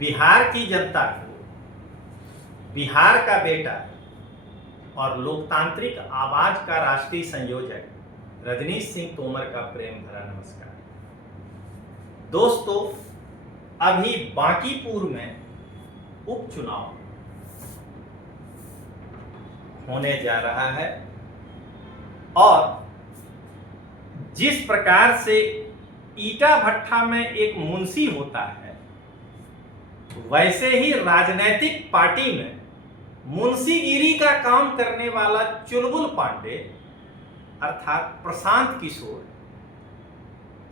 बिहार की जनता को बिहार का बेटा और लोकतांत्रिक आवाज का राष्ट्रीय संयोजक रजनीश सिंह तोमर का प्रेम भरा नमस्कार। दोस्तों, अभी बांकीपुर में उपचुनाव होने जा रहा है और जिस प्रकार से ईटा भट्टा में एक मुंशी होता है, वैसे ही राजनीतिक पार्टी में मुंशीगिरी का काम करने वाला चुलबुल पांडे अर्थात प्रशांत किशोर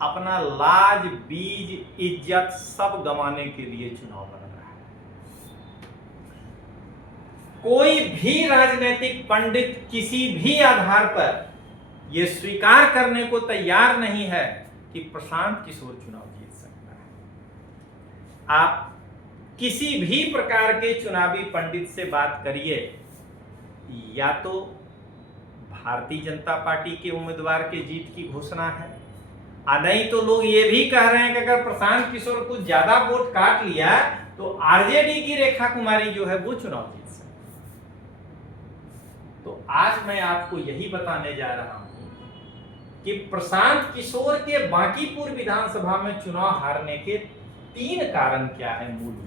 अपना लाज, बीज, इज्जत सब गंवाने के लिए चुनाव लड़ रहा है। कोई भी राजनीतिक पंडित किसी भी आधार पर यह स्वीकार करने को तैयार नहीं है कि प्रशांत किशोर चुनाव जीत सकता है। आप किसी भी प्रकार के चुनावी पंडित से बात करिए, या तो भारतीय जनता पार्टी के उम्मीदवार के जीत की घोषणा है, नहीं तो लोग ये भी कह रहे हैं कि अगर प्रशांत किशोर को ज्यादा वोट काट लिया तो आरजेडी की रेखा कुमारी जो है वो चुनाव जीत सकती है। तो आज मैं आपको यही बताने जा रहा हूं कि प्रशांत किशोर के बांकीपुर विधानसभा में चुनाव हारने के 3 कारण क्या है मूल वजह।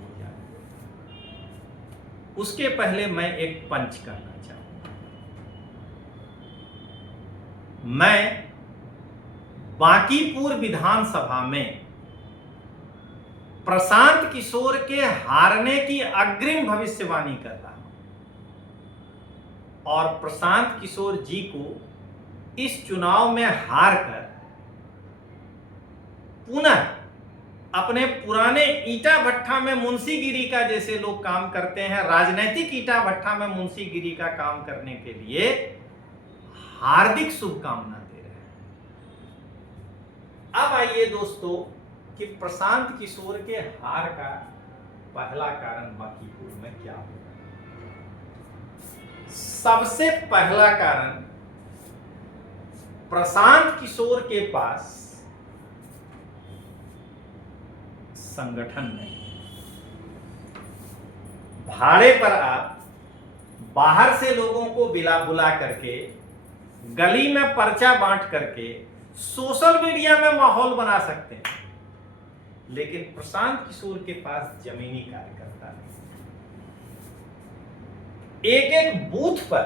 उसके पहले मैं एक पंच करना चाहूंगा। मैं बांकीपुर विधानसभा में प्रशांत किशोर के हारने की अग्रिम भविष्यवाणी कर रहा हूं और प्रशांत किशोर जी को इस चुनाव में हारकर पुनः अपने पुराने ईटा भट्टा में मुंशीगिरी का जैसे लोग काम करते हैं, राजनीतिक ईटा भट्टा में मुंशीगिरी का काम करने के लिए हार्दिक शुभकामना दे रहे हैं। अब आइए दोस्तों कि प्रशांत किशोर के हार का पहला कारण बांकीपुर में क्या होगा। सबसे पहला कारण, प्रशांत किशोर के पास संगठन नहीं। भाड़े पर आप बाहर से लोगों को बुला करके गली में पर्चा बांट करके सोशल मीडिया में माहौल बना सकते हैं, लेकिन प्रशांत किशोर के पास जमीनी कार्यकर्ता नहीं। एक एक बूथ पर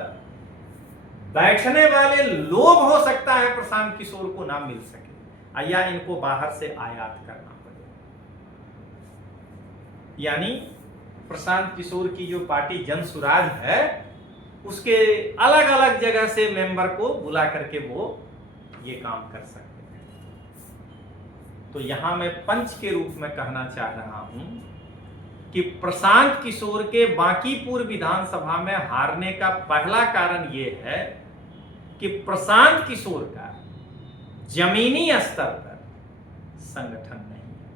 बैठने वाले लोग हो सकता है प्रशांत किशोर को ना मिल सके या इनको बाहर से आयात करना पड़े। यानी प्रशांत किशोर की जो पार्टी जन सुराज है, उसके अलग अलग जगह से मेंबर को बुला करके वो ये काम कर सकते हैं। तो यहां मैं पंच के रूप में कहना चाह रहा हूं कि प्रशांत किशोर के बांकीपुर विधानसभा में हारने का पहला कारण यह है कि प्रशांत किशोर का जमीनी स्तर पर संगठन नहीं है।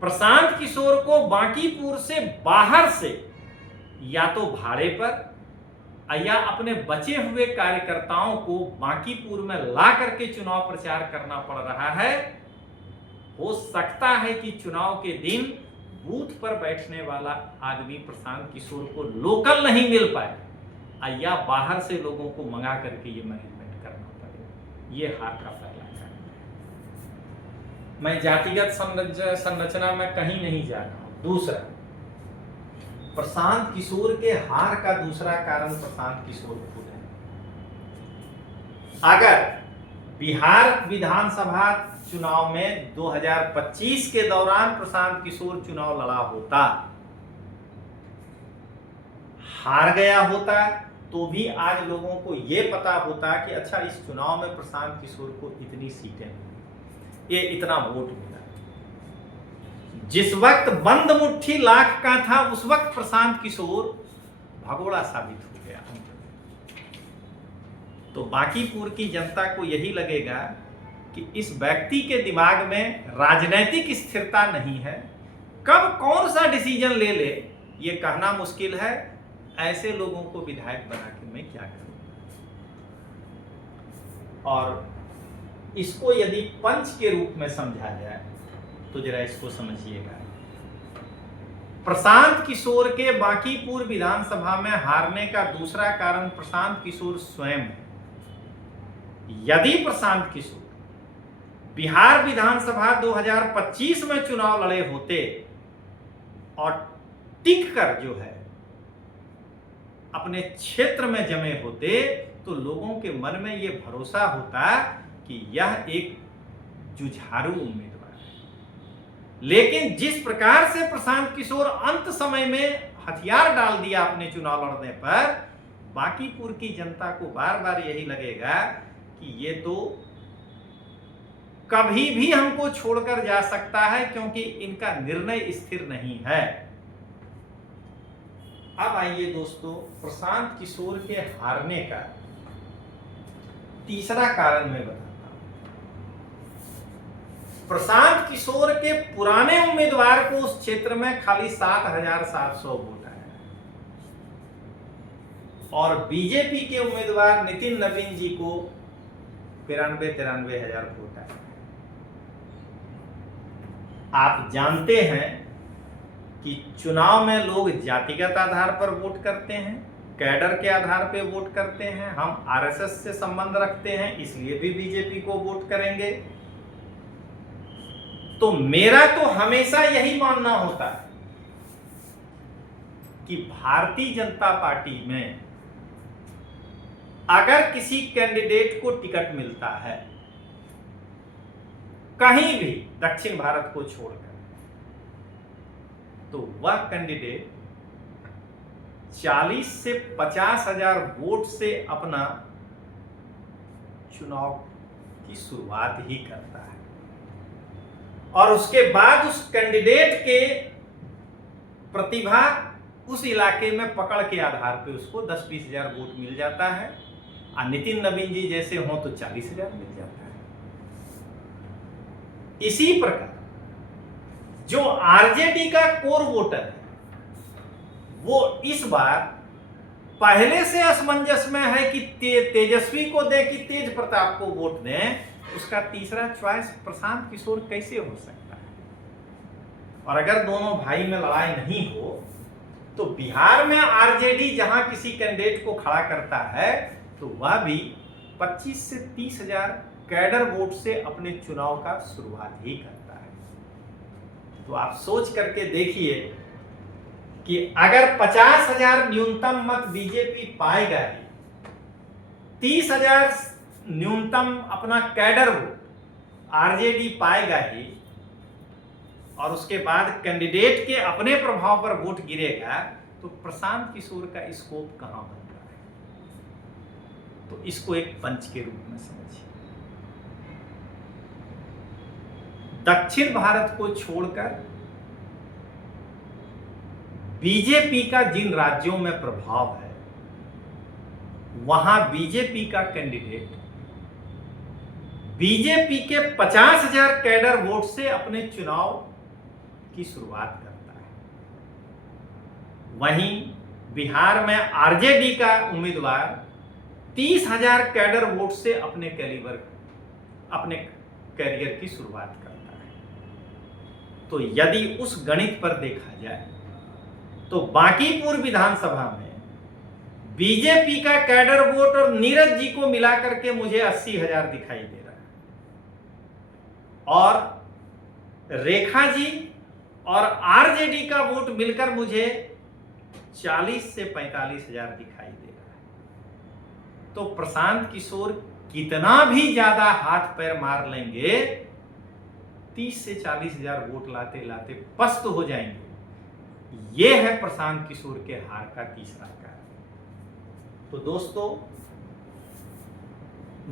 प्रशांत किशोर को बांकीपुर से बाहर से या तो भाड़े पर या अपने बचे हुए कार्यकर्ताओं को बांकीपुर में ला करके चुनाव प्रचार करना पड़ रहा है। हो सकता है कि चुनाव के दिन बूथ पर बैठने वाला आदमी प्रशांत किशोर को लोकल नहीं मिल पाए या बाहर से लोगों को मंगा करके ये मैनेजमेंट करना पड़े। ये हार का पहला कारण है। मैं जातिगत संरचना में कहीं नहीं जा रहा हूं। दूसरा, प्रशांत किशोर के हार का दूसरा कारण प्रशांत किशोर खुद है। अगर बिहार विधानसभा चुनाव में 2025 के दौरान प्रशांत किशोर चुनाव लड़ा होता, हार गया होता, तो भी आज लोगों को यह पता होता कि अच्छा, इस चुनाव में प्रशांत किशोर को इतनी सीटें मिली, ये इतना वोट मिला। जिस वक्त बंद मुट्ठी लाख का था, उस वक्त प्रशांत किशोर भगोड़ा साबित हो गया। तो बांकीपुर की जनता को यही लगेगा कि इस व्यक्ति के दिमाग में राजनीतिक स्थिरता नहीं है, कब कौन सा डिसीजन ले ले ये कहना मुश्किल है। ऐसे लोगों को विधायक बना के मैं क्या करूं। और इसको यदि पंच के रूप में समझा जाए तो जरा इसको समझिएगा प्रशांत किशोर के बांकीपुर विधानसभा में हारने का दूसरा कारण प्रशांत किशोर स्वयं है। यदि प्रशांत किशोर बिहार विधानसभा 2025 में चुनाव लड़े होते और टिक कर जो है अपने क्षेत्र में जमे होते तो लोगों के मन में यह भरोसा होता कि यह एक जुझारू उम्मीदवार है। लेकिन जिस प्रकार से प्रशांत किशोर अंत समय में हथियार डाल दिया अपने चुनाव लड़ने पर, बांकीपुर की जनता को बार बार यही लगेगा कि ये तो कभी भी हमको छोड़कर जा सकता है, क्योंकि इनका निर्णय स्थिर नहीं है। अब आइए दोस्तों, प्रशांत किशोर के हारने का तीसरा कारण मैं बताता हूं। प्रशांत किशोर के पुराने उम्मीदवार को उस क्षेत्र में खाली 7,700 वोट आया और बीजेपी के उम्मीदवार नितिन नवीन जी को 93,000 वोट आया। आप जानते हैं कि चुनाव में लोग जातिगत आधार पर वोट करते हैं, कैडर के आधार पर वोट करते हैं। हम आरएसएस से संबंध रखते हैं, इसलिए भी बीजेपी को वोट करेंगे। तो मेरा तो हमेशा यही मानना होता है कि भारतीय जनता पार्टी में अगर किसी कैंडिडेट को टिकट मिलता है कहीं भी दक्षिण भारत को छोड़कर, तो वह कैंडिडेट 40 से 50,000 वोट से अपना चुनाव की शुरुआत ही करता है और उसके बाद उस कैंडिडेट के प्रतिभा उस इलाके में पकड़ के आधार पे उसको 10-20,000 वोट मिल जाता है। और नितिन नवीन जी जैसे हों तो 40,000 मिल जाता है। इसी प्रकार जो आरजेडी का कोर वोटर है वो इस बार पहले से असमंजस में है कि तेजस्वी को दें कि तेज प्रताप को वोट दें। उसका तीसरा चॉइस प्रशांत किशोर कैसे हो सकता है? और अगर दोनों भाई में लड़ाई नहीं हो तो बिहार में आरजेडी जहां किसी कैंडिडेट को खड़ा करता है तो वह भी 25 से 30,000 कैडर वोट से अपने चुनाव का शुरुआत ही करता है। तो आप सोच करके देखिए कि अगर 50,000 न्यूनतम मत बीजेपी पाएगा ही, 30,000 न्यूनतम अपना कैडर वोट आरजेडी पाएगा ही और उसके बाद कैंडिडेट के अपने प्रभाव पर वोट गिरेगा, तो प्रशांत किशोर का स्कोप कहां बनता है? तो इसको एक पंच के रूप में समझिए। दक्षिण भारत को छोड़कर बीजेपी का जिन राज्यों में प्रभाव है वहां बीजेपी का कैंडिडेट बीजेपी के 50,000 कैडर वोट से अपने चुनाव की शुरुआत करता है। वहीं बिहार में आरजेडी का उम्मीदवार 30,000 कैडर वोट से अपने कैरियर की शुरुआत करता है। तो यदि उस गणित पर देखा जाए तो बांकीपुर विधानसभा में बीजेपी का कैडर वोट और नीरज जी को मिलाकर के मुझे 80,000 दिखाई दे रहा है और रेखा जी और आरजेडी का वोट मिलकर मुझे 40 से 45,000 दिखाई दे रहा है। तो प्रशांत किशोर कितना भी ज्यादा हाथ पैर मार लेंगे, 30 से 40,000 वोट लाते लाते पस्त हो जाएंगे। यह है प्रशांत किशोर के हार का तीसरा कारण। तो दोस्तों,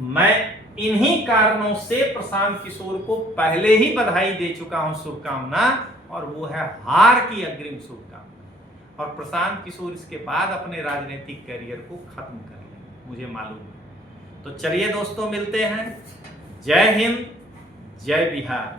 मैं इन्हीं कारणों से प्रशांत किशोर को पहले ही बधाई दे चुका हूं, शुभकामना, और वो है हार की अग्रिम शुभकामना। और प्रशांत किशोर इसके बाद अपने राजनीतिक करियर को खत्म कर लेंगे, मुझे मालूम है। तो चलिए दोस्तों, मिलते हैं। जय हिंद, जय बिहार।